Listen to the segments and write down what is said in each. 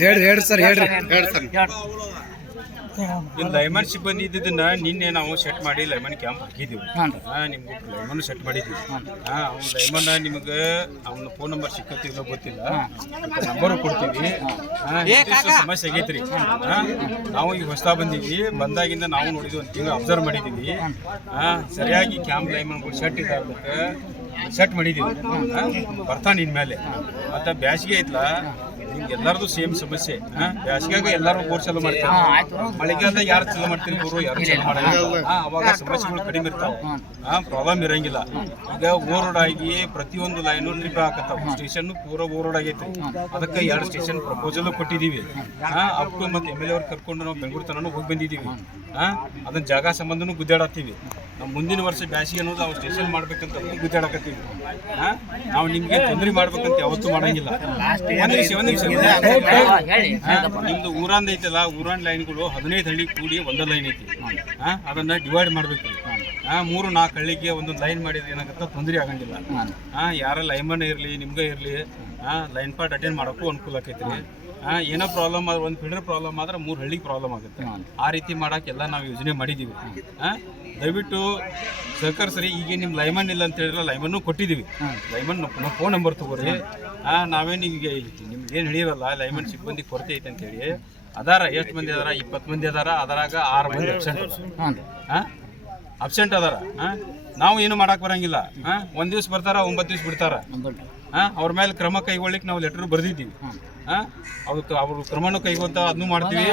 ಹೇಳ್ರಿ ಸರ್ ಇಲ್ಲಿ ಲೈಮನ್ ಸಿಬ್ಬಂದಿ ಇದ್ದಿದ್ದನ್ನ ನಿನ್ನೆ ನಾವು ಸೆಟ್ ಮಾಡಿ ಲೈಮನ್ ಕ್ಯಾಂಪ್ ಹಾಕಿದ್ದೀವಿ. ನಿಮ್ಗೆ ಲೈಮನ್ ಸೆಟ್ ಮಾಡಿದ್ದೀವಿ. ಅವ್ನು ಲೈಮನ್ ನಿಮ್ಗೆ ಅವ್ನ ಫೋನ್ ನಂಬರ್ ಸಿಕ್ಕತ್ತಿಲ್ಲ ಗೊತ್ತಿಲ್ಲ, ನಂಬರು ಕೊಡ್ತೀವಿ. ಸಮಸ್ಯೆ ಆಗೈತ್ರಿ. ನಾವು ಈಗ ಹೊಸ ಬಂದೀವಿ, ಬಂದಾಗಿಂದ ನಾವು ನೋಡಿದ್ವಿ, ಒಂದು ತಿಂಗಳು ಅಬ್ಸರ್ವ್ ಮಾಡಿದ್ದೀವಿ. ಸರಿಯಾಗಿ ಕ್ಯಾಂಪ್ ಲೈಮನ್ಗಳು ಸೆಟ್ ಇದ್ದಕ್ಕೆ ಸೆಟ್ ಮಾಡಿದ್ದೀವಿ. ಬರ್ತಾನೆ ಇನ್ಮೇಲೆ ಮತ್ತೆ ಬ್ಯಾಸಿಗೆ ಐತ್ಲ, ನಿಮ್ಗೆ ಎಲ್ಲರದು ಸೇಮ್ ಸಮಸ್ಯೆ. ಬ್ಯಾಸಿಗೆಯಾಗ ಎಲ್ಲರೂ ಬೋರ್ ಚಾಲು ಮಾಡ್ತಾರೆ, ಮಳೆಗಾಲದಾಗ ಯಾರು ಚಾಲು ಮಾಡ್ತೀರಿ ಬೋರು, ಯಾರು ಚಾಲು ಮಾಡಂಗಿಲ್ಲ. ಅವಾಗ ಸಮಸ್ಯೆಗಳು ಕಡಿಮೆ ಇರ್ತಾವೆ, ಪ್ರಾಬ್ಲಮ್ ಇರಂಗಿಲ್ಲ. ಈಗ ಓವರ್ರೋಡ್ ಆಗಿ ಪ್ರತಿಯೊಂದು ಲೈನು ಟ್ರಿಪ್ ಹಾಕತ್ತಾವ. ಸ್ಟೇಷನ್ ಪೂರ ಓವರ್ರೋಡ್ ಆಗೈತಿ. ಅದಕ್ಕೆ 2 ಸ್ಟೇಷನ್ ಪ್ರಪೋಸಲ್ ಕೊಟ್ಟಿದ್ದೀವಿ. ಅಪ್ ಟು ಮತ್ತು MLA ಅವ್ರು ಕರ್ಕೊಂಡು ನಾವು ಬೆಂಗಳೂರು ತನಕ ಹೋಗಿ ಬಂದಿದ್ದೀವಿ. ಅದನ್ನ ಜಾಗ ಸಂಬಂಧನೂ ಗುದ್ದಾಡತ್ತೀವಿ. ನಾವು ಮುಂದಿನ ವರ್ಷ ಬ್ಯಾಸಿಗೆ ಅನ್ನೋದು ನಾವು ಸ್ಟೇಷನ್ ಮಾಡ್ಬೇಕಂತ ಗುದ್ದಾಡಕತ್ತೀವಿ. ನಾವು ನಿಮ್ಗೆ ತೊಂದರೆ ಮಾಡ್ಬೇಕಂತ ಯಾವತ್ತೂ ಮಾಡಂಗಿಲ್ಲ. ಒಂದ್ ನಿಮಿಷ ನಿಮ್ದು ಊರಂದ ಐತಲ್ಲ, ಊರಾನ್ ಲೈನ್ಗಳು 15 ಹಳ್ಳಿ ಕೂಡಿ ಒಂದೇ ಲೈನ್ ಐತಿ. ಅದನ್ನ ಡಿವೈಡ್ ಮಾಡ್ಬೇಕು. 3-4 ಹಳ್ಳಿಗೆ ಒಂದೊಂದು ಲೈನ್ ಮಾಡಿದ್ರೆ ಏನಾಗುತ್ತೆ, ತೊಂದರೆ ಆಗಂಗಿಲ್ಲ. ಯಾರ ಲೈಮನ್ ಇರಲಿ ನಿಮ್ಗೆ ಇರಲಿ ಲೈನ್ ಪಾರ್ಟ್ ಅಟೆಂಡ್ ಮಾಡೋಕ್ಕೂ ಅನುಕೂಲ ಆಕೈತ್ರಿ. ಏನೋ ಪ್ರಾಬ್ಲಮ್ ಆದ್ರೆ, ಒಂದು ಫೀಡರ್ ಪ್ರಾಬ್ಲಮ್ ಆದ್ರೆ 3 ಹಳ್ಳಿಗೆ ಪ್ರಾಬ್ಲಮ್ ಆಗುತ್ತೆ. ಆ ರೀತಿ ಮಾಡೋಕ್ಕೆಲ್ಲ ನಾವು ಯೋಜನೆ ಮಾಡಿದ್ದೀವಿ. ದಯವಿಟ್ಟು ಸಹಕರಿಸ್ರಿ. ಈಗ ನಿಮ್ಮ ಲೈಮನ್ ಇಲ್ಲ ಅಂತ ಹೇಳಿದ್ರೆ ಲೈಮನ್ನು ಕೊಟ್ಟಿದ್ದೀವಿ. ಲೈಮನ್ ಫೋನ್ ನಂಬರ್ ತಗೋರಿ. ನಾವೇನು ಈಗ ನಿಮ್ಗೆ ಏನು ಹಿಡಿಯೋಲ್ಲ, ಲೈಮನ್ ಸಿಬ್ಬಂದಿ ಕೊರತೆ ಐತೆ ಅಂತೇಳಿ ಅದಾರ. ಎಷ್ಟು ಮಂದಿ ಅದಾರ? 20 ಮಂದಿ ಅದಾರ. ಅದರಾಗ 6 ಮಂದಿ ಅಬ್ಸೆಂಟ್ ಅದಾರ. ನಾವು ಏನು ಮಾಡಕ್ ಬರಂಗಿಲ್ಲ. 1 ದಿವ್ಸ ಬರ್ತಾರ, 9 ದಿವ್ಸ ಬಿಡ್ತಾರ. ಅವ್ರ ಮೇಲೆ ಕ್ರಮ ಕೈಗೊಳ್ಳಿಕ್ಕೆ ನಾವು ಲೆಟರ್ ಬರೆದಿದ್ದೀವಿ. ಅದಕ್ಕೆ ಅವ್ರ ಕ್ರಮನೂ ಕೈಗೊಂತ ಅದನ್ನು ಮಾಡ್ತೀವಿ.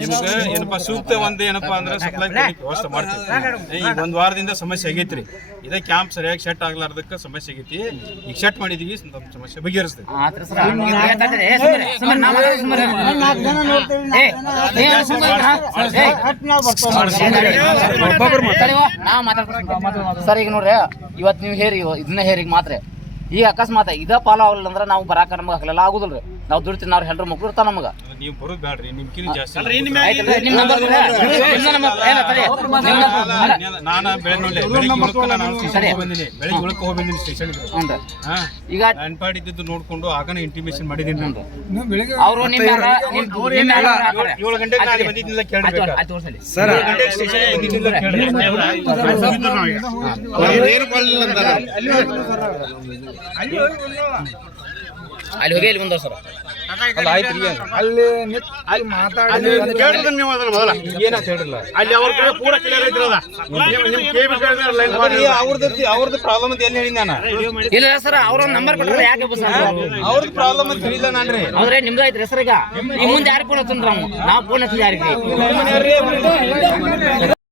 ನಿಮ್ಗೆ ಏನಪ್ಪ ಸೂಕ್ತ ಒಂದು ಏನಪ್ಪ ಅಂದ್ರೆ ಸಪ್ಲೈ ವ್ಯವಸ್ಥೆ ಮಾಡ್ತೀವಿ. ಈಗ 1 ವಾರದಿಂದ ಸಮಸ್ಯೆ ಆಗೈತ್ರಿ. ಇದೇ ಕ್ಯಾಂಪ್ ಸರಿಯಾಗಿ ಸೆಟ್ ಆಗ್ಲಾರ್ದಕ್ಕೆ ಸಮಸ್ಯೆ ಆಗೈತಿ. ಈಗ ಸೆಟ್ ಮಾಡಿದೀವಿ, ಸಮಸ್ಯೆ ಬಗೆಹರಿಸ್ತೀವಿ. ಸರ್ ಈಗ ನೋಡ್ರಿ, ಇವತ್ತು ನೀವು ಹೇರಿ ಇದನ್ನ ಹೇರಿಗೆ ಮಾತ್ರ ಈಗ ಅಕಸ್ಮಾತ್ ಇದ ಫಾಲೋ ಆಗಲ್ಲ ಅಂದ್ರೆ ನಾವು ಬರಾಕ ನಮ್ಗೆ ಹಾಕಲೆಲ್ಲ ಆಗುದಿಲ್ರಿ. ನಾವು ದುಡ್ತೀನಿ, ಅವ್ರು ಹೆಲ್ರು ಮಕ್ಳು ಇರ್ತಾವ ನಮ್ಗೆ. ನೀವು ಬರೋದು ಬ್ಯಾಡ್ರಿ, ನಿಮ್ಕಿನ ಜಾಸ್ತಿ. ನಾನು ಬೆಳಿಗ್ಗೆ ಉಳಕ್ಕೆ ಹೋಗಿ ಸ್ಟೇಷನ್ಗೆ. ಈಗ ಅನ್ಪಾಡ್ ಇದ್ದು ನೋಡ್ಕೊಂಡು ಆಗನ ಇಂಟಿಮೇಷನ್ ಮಾಡಿದ್ದೀನಿ. ಅವರು 7 ಗಂಟೆಗೆ ನಾನು ಬಂದಿದ್ದಿಲ್ಲ ಕೇಳಬೇಕು ಸರ್. 7 ಗಂಟೆಗೆ ಸ್ಟೇಷನ್ ಬಂದಿದ್ದಿಲ್ಲ ಕೇಳಿ. ಅಲ್ಲಿ ಹೋಗಿ ಇಲ್ಲಿ ಬಂದವ್ ಸರ್. ಅಲ್ಲಿ ಮಾತಾಡಿ ಅವ್ರದ್ದು ಪ್ರಾಬ್ಲಮ್ ಅಂತ ಎಲ್ಲಿ ಹೇಳಿ ನಾನು ಇಲ್ಲ ಸರ್. ಅವ್ರ ನಂಬರ್ ಕೊಟ್ಟರೆ ಯಾಕೆ ಅವ್ರದ್ದು ಪ್ರಾಬ್ಲಮ್ ಅಂತ ಹೇಳಿಲ್ಲ ನಾನ್ರಿ. ಅವ್ರೆ ನಿಮ್ದು ಐತ್ರಿ ಸರ್. ಈಗ ಮುಂದೆ ಯಾರಿಗೆ ಫೋನ್ ಹಚ್ಚನ್ರಿ? ನಾವು ಫೋನ್ ಹಚ್ಚಿ ಯಾರಿಗೆ